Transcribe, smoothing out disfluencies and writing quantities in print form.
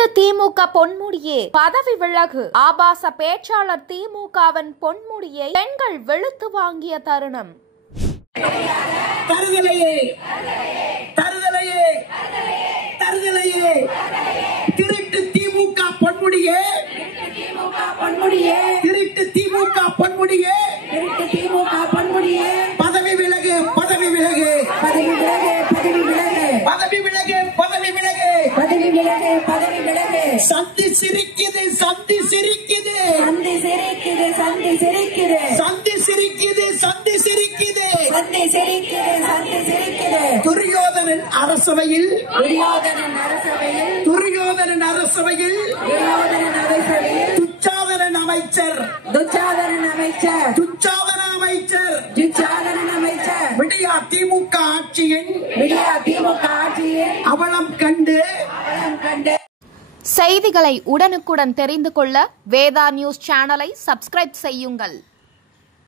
திருட்டு திமுக பொன்முடியே பதவி விலகு. ஆபாச பேச்சாளர் திமுகவின் பொன்முடியை பெண்கள் வெளுத்து வாங்கிய தருணம். தருதலையே தருதலையே தருதலையே திருட்டு திமுக பொன்முடியே திருட்டு திமுக பொன்முடியே பதவி விலகு பதவி விலகு பதவி விலகு பதவி விலகு பதவி விலகு பதவி விலகு பதவி விலகு சந்தி சிரிக்குது சந்தி சிரிக்குது சந்தி சிரிக்குது சந்தி சிரிக்குது சந்தி சிரிக்குது சந்தி சிரிக்குது சந்தி சிரிக்குது சந்தி சிரிக்குது துரியோதனன் அரசவையில் துரியோதனன் அரசவையில் துச்சாதனன் அமைச்சர் விடியா திமுக ஆட்சியின் அவலம் கண்டு செய்திகளை உடனுக்குடன் தெரிந்து கொள்ள வேதா நியூஸ் சேனலை சப்ஸ்கிரைப் செய்யுங்கள்.